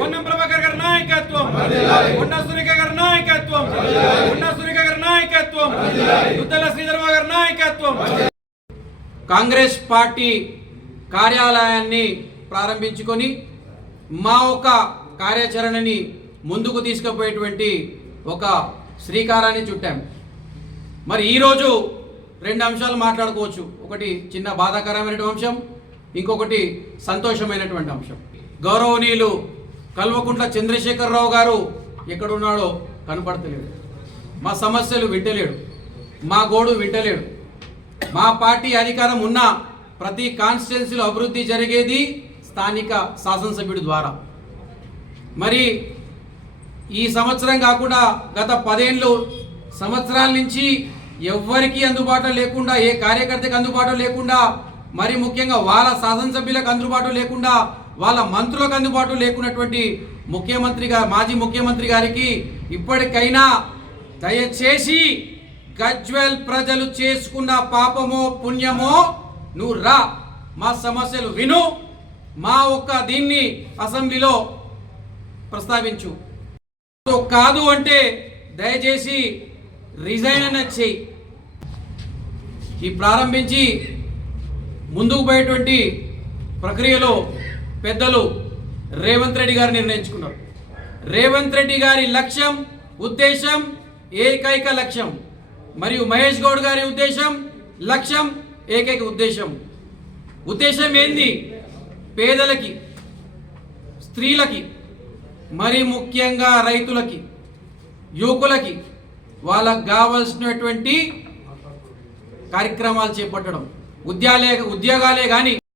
పొన్నం ప్రభాకర్ గారి నాయకత్వం, కొండా సురేఖ గారి నాయకత్వం, దుద్దల శ్రీధర్బాబు గారి నాయకత్వం. కాంగ్రెస్ పార్టీ కార్యాలయాన్ని ప్రారంభించుకొని మా ఒక కార్యాచరణని ముందుకు తీసుకుపోయేటువంటి ఒక శ్రీకారాన్ని చుట్టాం. మరి ఈరోజు రెండు అంశాలు మాట్లాడుకోవచ్చు. ఒకటి చిన్న బాధాకరమైనటువంటి అంశం, ఇంకొకటి సంతోషమైనటువంటి అంశం. గౌరవనీయులు కల్వకుంట్ల చంద్రశేఖరరావు గారు ఎక్కడున్నాడో కనపడతలేడు. మా సమస్యలు వింటలేడు, మా గోడు వింటలేడు. మా పార్టీ అధికారం ఉన్న ప్రతి కాన్స్టిట్యున్సీలో అభివృద్ధి జరిగేది స్థానిక శాసనసభ్యుడి ద్వారా. మరి ఈ సంవత్సరం కాకుండా గత 10 సంవత్సరాల నుంచి ఎవ్వరికీ అందుబాటులో లేకుండా, ఏ కార్యకర్తకి అందుబాటులో లేకుండా, మరి ముఖ్యంగా వాళ్ళ శాసనసభ్యులకు అందుబాటులో లేకుండా, వాళ్ళ మంత్రులకు అందుబాటులో లేకున్నటువంటి మాజీ ముఖ్యమంత్రి గారికి ఇప్పటికైనా దయచేసి గజ్వేల్ ప్రజలు చేసుకున్న పాపమో పుణ్యమో నువ్వు రా, మా సమస్యలు విను, మా ఒక్క దీన్ని అసెంబ్లీలో ప్రస్తావించు. కాదు అంటే దయచేసి రిజైన్ అన్న చేయి. ఈ ప్రారంభించి ముందుకు పోయేటువంటి ప్రక్రియలో పెద్దలు రేవంత్ రెడ్డి గారు నిర్ణయించుకున్నారు. రేవంత్ రెడ్డి గారి లక్ష్యం, ఉద్దేశం ఏకైక లక్ష్యం, మరియు మహేష్ గౌడ్ గారి లక్ష్యం ఏకైక ఉద్దేశం ఏంది? పేదలకి, స్త్రీలకి, మరి ముఖ్యంగా రైతులకి, యువకులకి వాళ్ళకు కావాల్సినటువంటి కార్యక్రమాలు చేపట్టడం. ఉద్యోగాలే కానీ